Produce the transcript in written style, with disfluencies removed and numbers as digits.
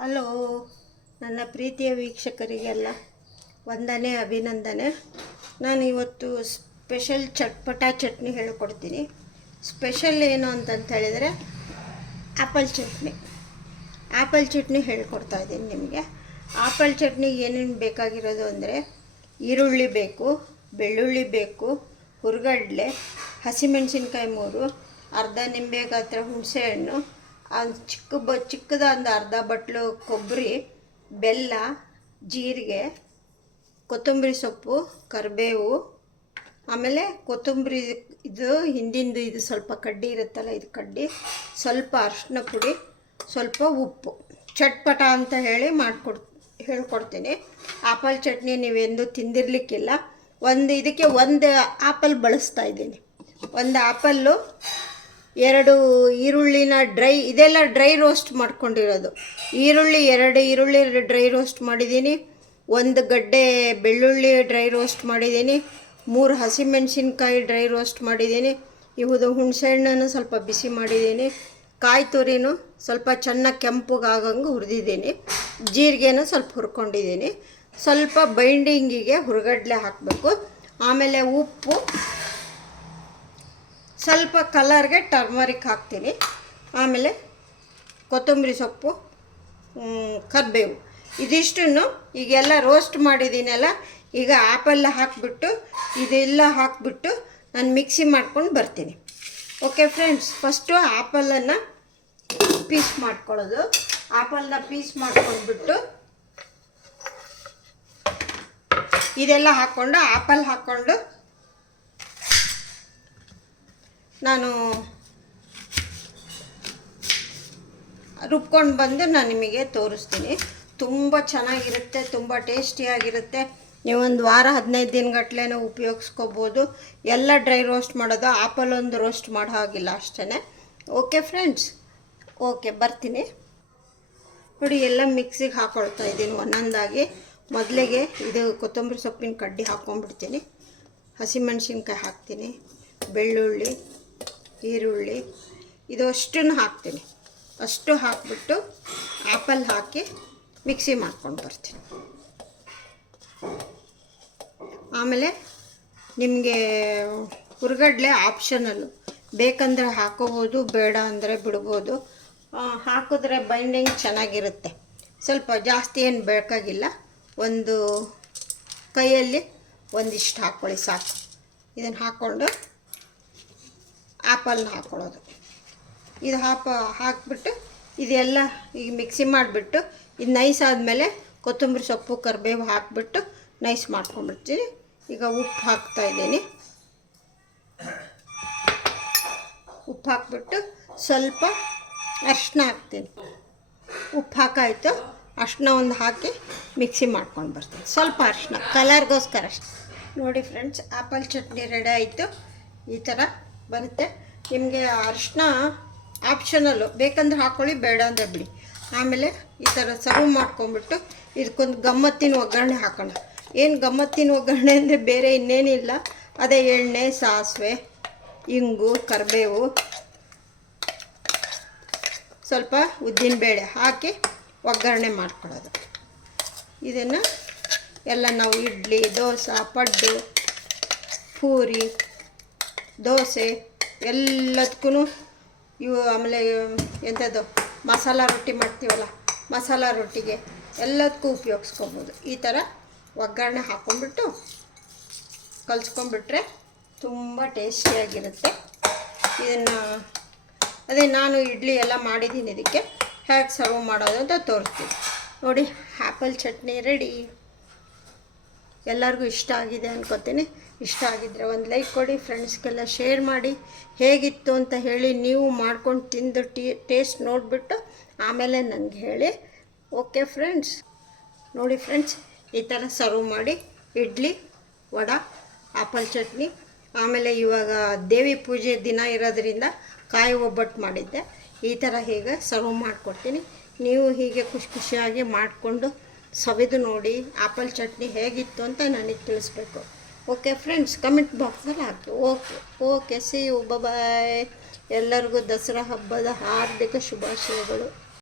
Hello ನನ್ನ ಪ್ರೀತಿಯ ವೀಕ್ಷಕರಿಗೆಲ್ಲ ವಂದನೆ ಅಭಿನಂದನೆ. ನಾನು ಇವತ್ತು ಸ್ಪೆಷಲ್ ಚಟ್ಪಟ ಚಟ್ನಿ ಹೇಳ್ಕೊಡ್ತೀನಿ. ಸ್ಪೆಷಲ್ ಏನು ಅಂತಂತ ಹೇಳಿದರೆ ಆ್ಯಪಲ್ ಚಟ್ನಿ ಹೇಳ್ಕೊಡ್ತಾ ಇದ್ದೀನಿ ನಿಮಗೆ. ಆ್ಯಪಲ್ ಚಟ್ನಿಗೆ ಏನೇನು ಬೇಕಾಗಿರೋದು ಅಂದರೆ ಈರುಳ್ಳಿ ಬೇಕು, ಬೆಳ್ಳುಳ್ಳಿ ಬೇಕು, ಹುರ್ಗಡ್ಲೆ, ಹಸಿಮೆಣಸಿನ್ಕಾಯಿ 3, ಅರ್ಧ ನಿಂಬೆ ಗಾತ್ರ ಹುಣಸೆಹಣ್ಣು, ಚಿಕ್ಕದ ಒಂದು ಅರ್ಧ ಬಟ್ಲು ಕೊಬ್ಬರಿ, ಬೆಲ್ಲ, ಜೀರಿಗೆ, ಕೊತ್ತಂಬರಿ ಸೊಪ್ಪು, ಕರಿಬೇವು, ಆಮೇಲೆ ಕೊತ್ತಂಬರಿ ಇದು ಹಿಂದಿಂದು ಇದು ಸ್ವಲ್ಪ ಕಡ್ಡಿ ಇರುತ್ತಲ್ಲ, ಇದು ಕಡ್ಡಿ, ಸ್ವಲ್ಪ ಅರಿಶಿನ ಪುಡಿ, ಸ್ವಲ್ಪ ಉಪ್ಪು. ಚಟ್ಪಟ ಅಂತ ಹೇಳಿ ಹೇಳ್ಕೊಡ್ತೀನಿ. ಆ್ಯಪಲ್ ಚಟ್ನಿ ನೀವೆಂದೂ ತಿಂದಿರಲಿಕ್ಕಿಲ್ಲ. ಇದಕ್ಕೆ ಒಂದು ಆ್ಯಪಲ್ ಬಳಸ್ತಾ ಇದ್ದೀನಿ. ಒಂದು ಆ್ಯಪಲ್ಲು, 2 ಈರುಳ್ಳಿನ ಇದೆಲ್ಲ ಡ್ರೈ ರೋಸ್ಟ್ ಮಾಡ್ಕೊಂಡಿರೋದು. ಎರಡು ಈರುಳ್ಳಿ ಡ್ರೈ ರೋಸ್ಟ್ ಮಾಡಿದ್ದೀನಿ, 1 ಗಡ್ಡೆ ಬೆಳ್ಳುಳ್ಳಿ ಡ್ರೈ ರೋಸ್ಟ್ ಮಾಡಿದ್ದೀನಿ, 3 ಹಸಿಮೆಣಸಿನ್ಕಾಯಿ ಡ್ರೈ ರೋಸ್ಟ್ ಮಾಡಿದ್ದೀನಿ, ಇವುದು ಹುಣಸೆಹಣ್ಣನ್ನು ಸ್ವಲ್ಪ ಬಿಸಿ ಮಾಡಿದ್ದೀನಿ, ಕಾಯಿ ತುರಿನೂ ಸ್ವಲ್ಪ ಚೆನ್ನಾಗಿ ಕೆಂಪಗಾಗಂಗೆ ಹುರಿದಿದ್ದೀನಿ, ಜೀರಿಗೆನೂ ಸ್ವಲ್ಪ ಹುರ್ಕೊಂಡಿದ್ದೀನಿ. ಸ್ವಲ್ಪ ಬೈಂಡಿಂಗಿಗೆ ಹುರ್ಗಡ್ಲೆ ಹಾಕಬೇಕು. ಆಮೇಲೆ ಉಪ್ಪು, ಸ್ವಲ್ಪ ಕಲರ್ಗೆ ಟರ್ಮರಿಕ್ ಹಾಕ್ತೀನಿ. ಆಮೇಲೆ ಕೊತ್ತಂಬರಿ ಸೊಪ್ಪು, ಕರಿಬೇವು, ಇದಿಷ್ಟನ್ನು ಈಗೆಲ್ಲ ರೋಸ್ಟ್ ಮಾಡಿದ್ದೀನಲ್ಲ, ಈಗ ಆ್ಯಪಲ್ ಹಾಕಿಬಿಟ್ಟು ಇದೆಲ್ಲ ಹಾಕಿಬಿಟ್ಟು ನಾನು ಮಿಕ್ಸಿ ಮಾಡ್ಕೊಂಡು ಬರ್ತೀನಿ. ಓಕೆ ಫ್ರೆಂಡ್ಸ್, ಫಸ್ಟು ಆ್ಯಪಲನ್ನು ಪೀಸ್ ಮಾಡ್ಕೊಳ್ಳೋದು. ಆ್ಯಪಲ್ನ ಪೀಸ್ ಮಾಡ್ಕೊಂಡ್ಬಿಟ್ಟು ಇದೆಲ್ಲ ಹಾಕ್ಕೊಂಡು ಆ್ಯಪಲ್ ಹಾಕ್ಕೊಂಡು ನಾನು ರುಬ್ಕೊಂಡು ಬಂದು ನಾನು ನಿಮಗೆ ತೋರಿಸ್ತೀನಿ. ತುಂಬ ಚೆನ್ನಾಗಿರುತ್ತೆ, ತುಂಬ ಟೇಸ್ಟಿಯಾಗಿರುತ್ತೆ. ನೀವೊಂದು ವಾರ 15 ದಿನಗಟ್ಲೆನೂ ಉಪಯೋಗಿಸ್ಕೋಬೋದು. ಎಲ್ಲ ಡ್ರೈ ರೋಸ್ಟ್ ಮಾಡೋದು, ಆ್ಯಪಲ್ ಒಂದು ರೋಸ್ಟ್ ಮಾಡೋ ಹಾಗಿಲ್ಲ ಅಷ್ಟೇ. ಓಕೆ ಫ್ರೆಂಡ್ಸ್, ಓಕೆ ಬರ್ತೀನಿ ನೋಡಿ. ಎಲ್ಲ ಮಿಕ್ಸಿಗೆ ಹಾಕ್ಕೊಳ್ತಾ ಇದ್ದೀನಿ ಒಂದೊಂದಾಗಿ. ಮೊದಲಿಗೆ ಇದು ಕೊತ್ತಂಬರಿ ಸೊಪ್ಪಿನ ಕಡ್ಡಿ ಹಾಕ್ಕೊಂಡ್ಬಿಡ್ತೀನಿ, ಹಸಿಮೆಣಸಿನ್ಕಾಯಿ ಹಾಕ್ತೀನಿ, ಬೆಳ್ಳುಳ್ಳಿ, ಈರುಳ್ಳಿ, ಇದು ಅಷ್ಟನ್ನು ಹಾಕ್ತೀನಿ. ಅಷ್ಟು ಹಾಕಿಬಿಟ್ಟು ಆ್ಯಪಲ್ ಹಾಕಿ ಮಿಕ್ಸಿ ಮಾಡ್ಕೊಂಡು ಬರ್ತೀನಿ. ಆಮೇಲೆ ನಿಮಗೆ ಹುರ್ಗಡ್ಲೆ ಆಪ್ಷನಲ್ಲು, ಬೇಕಂದರೆ ಹಾಕೋಬೋದು, ಬೇಡ ಅಂದರೆ ಬಿಡ್ಬೋದು. ಹಾಕಿದ್ರೆ ಬೈಂಡಿಂಗ್ ಚೆನ್ನಾಗಿರುತ್ತೆ. ಸ್ವಲ್ಪ ಜಾಸ್ತಿ ಏನು ಬೇಕಾಗಿಲ್ಲ, ಒಂದು ಕೈಯಲ್ಲಿ ಒಂದಿಷ್ಟು ಹಾಕ್ಕೊಳ್ಳಿ ಸಾಕು. ಇದನ್ನು ಹಾಕ್ಕೊಂಡು ಆ್ಯಪಲ್ನ ಹಾಕ್ಕೊಳ್ಳೋದು. ಇದು ಹಾಕಿಬಿಟ್ಟು ಇದೆಲ್ಲ ಈಗ ಮಿಕ್ಸಿ ಮಾಡಿಬಿಟ್ಟು ಇದು ನೈಸ್ ಆದಮೇಲೆ ಕೊತ್ತಂಬರಿ ಸೊಪ್ಪು, ಕರಿಬೇವು ಹಾಕಿಬಿಟ್ಟು ನೈಸ್ ಮಾಡ್ಕೊಂಡ್ಬಿಡ್ತೀನಿ. ಈಗ ಉಪ್ಪು ಹಾಕ್ತಾಯಿದ್ದೀನಿ. ಉಪ್ಪು ಹಾಕ್ಬಿಟ್ಟು ಸ್ವಲ್ಪ ಅರಿಶಿನ ಹಾಕ್ತೀನಿ. ಉಪ್ಪು ಹಾಕಾಯಿತು, ಅರಿಶಿನ ಒಂದು ಹಾಕಿ ಮಿಕ್ಸಿ ಮಾಡ್ಕೊಂಡು ಬರ್ತೀನಿ. ಸ್ವಲ್ಪ ಅರಿಶಿನ ಕಲರ್ಗೋಸ್ಕರ ಅಷ್ಟೆ. ನೋಡಿ ಫ್ರೆಂಡ್ಸ್, ಆ್ಯಪಲ್ ಚಟ್ನಿ ರೆಡಿ ಆಯಿತು. ಈ ಥರ ಬರುತ್ತೆ. ನಿಮಗೆ ಅರಿಶಿನ ಆಪ್ಷನಲ್ಲು, ಬೇಕಂದ್ರೆ ಹಾಕ್ಕೊಳ್ಳಿ, ಬೇಡ ಅಂದರೆ ಬಿಡಿ. ಆಮೇಲೆ ಈ ಥರ ಸರ್ವ್ ಮಾಡ್ಕೊಂಬಿಟ್ಟು ಇದಕ್ಕೊಂದು ಗಮ್ಮತ್ತಿನ ಒಗ್ಗರಣೆ ಹಾಕೋಣ. ಏನು ಗಮ್ಮತ್ತಿನ ಒಗ್ಗರಣೆ ಅಂದರೆ ಬೇರೆ ಇನ್ನೇನಿಲ್ಲ, ಅದೇ ಎಣ್ಣೆ, ಸಾಸಿವೆ, ಇಂಗು, ಕರಿಬೇವು, ಸ್ವಲ್ಪ ಉದ್ದಿನಬೇಳೆ ಹಾಕಿ ಒಗ್ಗರಣೆ ಮಾಡ್ಕೊಳ್ಳೋದು. ಇದನ್ನು ಎಲ್ಲ ನಾವು ಇಡ್ಲಿ, ದೋಸೆ, ಪಡ್ಡು, ಪೂರಿ, ದೋಸೆ ಎಲ್ಲದಕ್ಕೂ ಇವು, ಆಮೇಲೆ ಎಂಥದ್ದು ಮಸಾಲ ರೊಟ್ಟಿ ಮಾಡ್ತೀವಲ್ಲ, ಮಸಾಲ ರೊಟ್ಟಿಗೆ ಎಲ್ಲದಕ್ಕೂ ಉಪಯೋಗಿಸ್ಕೊಬೋದು. ಈ ಥರ ಒಗ್ಗರಣೆ ಹಾಕ್ಕೊಂಡ್ಬಿಟ್ಟು ಕಲಿಸ್ಕೊಂಡ್ಬಿಟ್ರೆ ತುಂಬ ಟೇಸ್ಟಿಯಾಗಿರುತ್ತೆ. ಇದನ್ನು ಅದೇ ನಾನು ಇಡ್ಲಿ ಎಲ್ಲ ಮಾಡಿದ್ದೀನಿ. ಇದಕ್ಕೆ ಹೇಗೆ ಸರ್ವ್ ಮಾಡೋದು ಅಂತ ತೋರಿಸ್ತೀನಿ ನೋಡಿ. Apple chutney ready. ಎಲ್ಲರಿಗೂ ಇಷ್ಟ ಆಗಿದೆ ಅನ್ಕೋತೀನಿ. ಇಷ್ಟ ಆಗಿದ್ದರೆ ಒಂದು ಲೈಕ್ ಕೊಡಿ, ಫ್ರೆಂಡ್ಸ್ಗೆಲ್ಲ ಶೇರ್ ಮಾಡಿ. ಹೇಗಿತ್ತು ಅಂತ ಹೇಳಿ, ನೀವು ಮಾಡ್ಕೊಂಡು ತಿಂದು ಟೇಸ್ಟ್ ನೋಡಿಬಿಟ್ಟು ಆಮೇಲೆ ನನಗೆ ಹೇಳಿ. ಓಕೆ ಫ್ರೆಂಡ್ಸ್, ನೋಡಿ ಫ್ರೆಂಡ್ಸ್, ಈ ಥರ ಸರ್ವ್ ಮಾಡಿ ಇಡ್ಲಿ, ವಡೆ, ಆ್ಯಪಲ್ ಚಟ್ನಿ. ಆಮೇಲೆ ಇವಾಗ ದೇವಿ ಪೂಜೆ ದಿನ ಇರೋದ್ರಿಂದ ಕಾಯಿ ಒಬ್ಬಟ್ಟು ಮಾಡಿದ್ದೆ. ಈ ಥರ ಹೀಗೆ ಸರ್ವ್ ಮಾಡಿಕೊಡ್ತೀನಿ. ನೀವು ಹೀಗೆ ಖುಷಿಯಾಗಿ ಮಾಡಿಕೊಂಡು ಸವಿದು ನೋಡಿ ಆ್ಯಪಲ್ ಚಟ್ನಿ ಹೇಗಿತ್ತು ಅಂತ ನನಗೆ ತಿಳಿಸ್ಬೇಕು. ಓಕೆ ಫ್ರೆಂಡ್ಸ್, ಕಮೆಂಟ್ ಬಾಕ್ಸಲ್ಲಿ ಹಾಕಿ. ಓಕೆ ಸಿ ಯು, ಬಾಯ್. ಎಲ್ಲರಿಗೂ ದಸರಾ ಹಬ್ಬದ ಹಾರ್ದಿಕ ಶುಭಾಶಯಗಳು.